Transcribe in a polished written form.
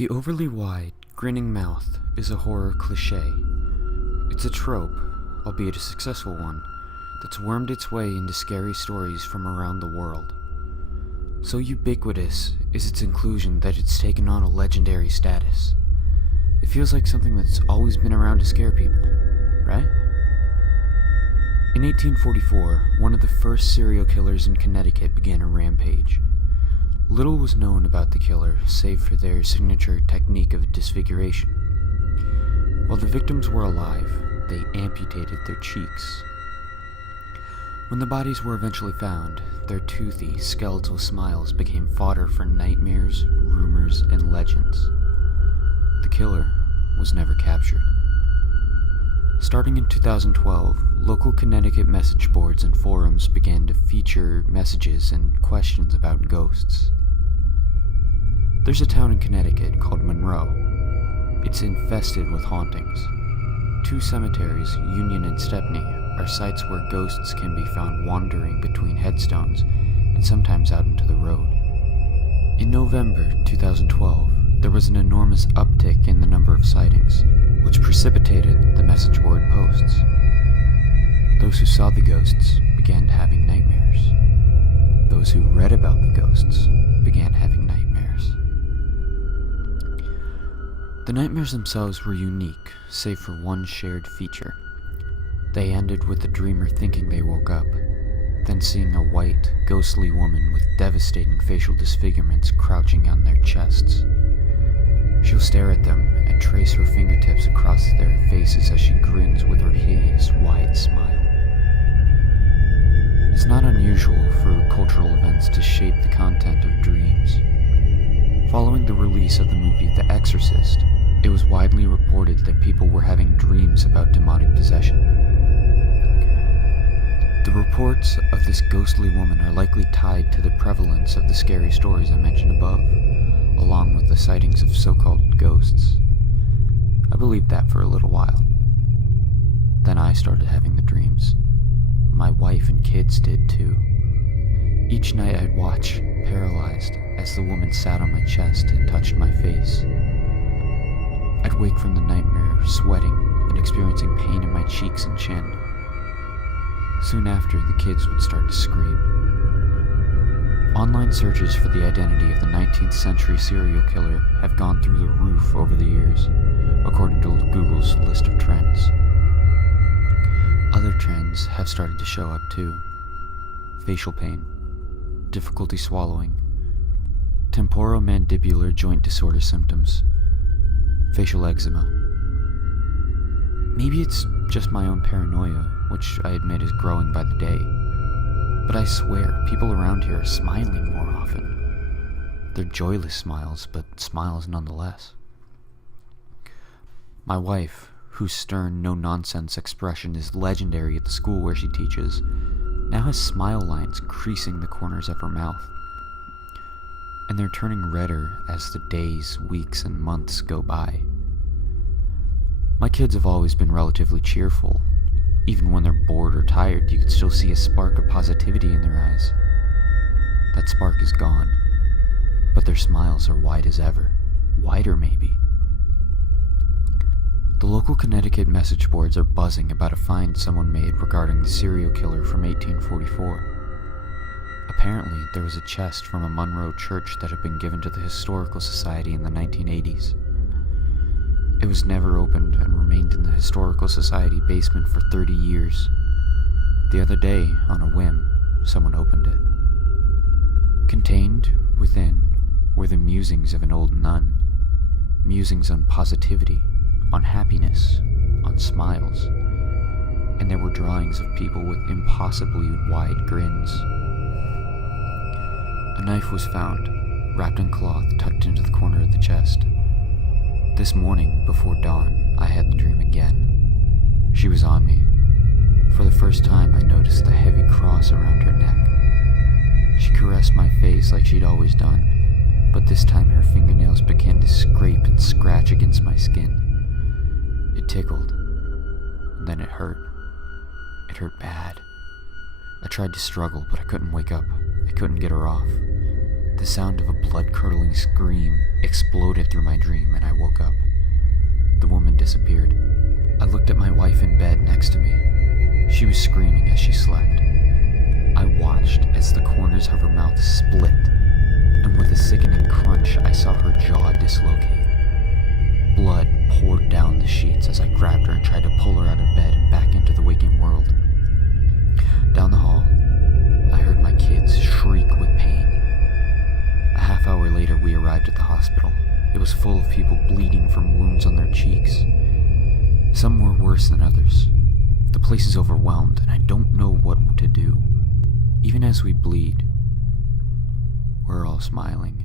The overly wide, grinning mouth is a horror cliché. It's a trope, albeit a successful one, that's wormed its way into scary stories from around the world. So ubiquitous is its inclusion that it's taken on a legendary status. It feels like something that's always been around to scare people, right? In 1844, one of the first serial killers in Connecticut began a rampage. Little was known about the killer, save for their signature technique of disfiguration. While the victims were alive, they amputated their cheeks. When the bodies were eventually found, their toothy, skeletal smiles became fodder for nightmares, rumors, and legends. The killer was never captured. Starting in 2012, local Connecticut message boards and forums began to feature messages and questions about ghosts. There's a town in Connecticut called Monroe. It's infested with hauntings. Two cemeteries, Union and Stepney, are sites where ghosts can be found wandering between headstones and sometimes out into the road. In November 2012, there was an enormous uptick in the number of sightings, which precipitated the message board posts. Those who saw the ghosts began having nightmares. Those who read about the ghosts began having nightmares. The nightmares themselves were unique, save for one shared feature. They ended with the dreamer thinking they woke up, then seeing a white, ghostly woman with devastating facial disfigurements crouching on their chests. She'll stare at them and trace her fingertips across their faces as she grins with her hideous, wide smile. It's not unusual for cultural events to shape the content of dreams. Following the release of the movie The Exorcist, it was widely reported that people were having dreams about demonic possession. The reports of this ghostly woman are likely tied to the prevalence of the scary stories I mentioned above, along with the sightings of so-called ghosts. I believed that for a little while. Then I started having the dreams. My wife and kids did too. Each night I'd watch, paralyzed, as the woman sat on my chest and touched my face. I'd wake from the nightmare, sweating and experiencing pain in my cheeks and chin. Soon after, the kids would start to scream. Online searches for the identity of the 19th century serial killer have gone through the roof over the years, according to Google's list of trends. Other trends have started to show up too. Facial pain, difficulty swallowing, temporomandibular joint disorder symptoms, facial eczema. Maybe it's just my own paranoia, which I admit is growing by the day. But I swear, people around here are smiling more often. They're joyless smiles, but smiles nonetheless. My wife, whose stern, no-nonsense expression is legendary at the school where she teaches, now has smile lines creasing the corners of her mouth. And they're turning redder as the days, weeks, and months go by. My kids have always been relatively cheerful. Even when they're bored or tired, you can still see a spark of positivity in their eyes. That spark is gone, but their smiles are wide as ever. Wider, maybe. The local Connecticut message boards are buzzing about a find someone made regarding the serial killer from 1844. Apparently, there was a chest from a Monroe church that had been given to the Historical Society in the 1980s. It was never opened and remained in the Historical Society basement for 30 years. The other day, on a whim, someone opened it. Contained within were the musings of an old nun. Musings on positivity, on happiness, on smiles. And there were drawings of people with impossibly wide grins. A knife was found, wrapped in cloth, tucked into the corner of the chest. This morning, before dawn, I had the dream again. She was on me. For the first time, I noticed the heavy cross around her neck. She caressed my face like she'd always done, but this time her fingernails began to scrape and scratch against my skin. It tickled, and then it hurt. It hurt bad. I tried to struggle, but I couldn't wake up. I couldn't get her off. The sound of a blood-curdling scream exploded through my dream, and I woke up. The woman disappeared. I looked at my wife in bed next to me. She was screaming as she slept. I watched as the corners of her mouth split, and with a sickening crunch, I saw her jaw dislocate. Blood poured down the sheets as I grabbed her and tried to pull her out of bed and back into the waking world. Down the hall, I heard my kids shriek with pain. A half hour later, we arrived at the hospital. It was full of people bleeding from wounds on their cheeks. Some were worse than others. The place is overwhelmed, and I don't know what to do. Even as we bleed, we're all smiling.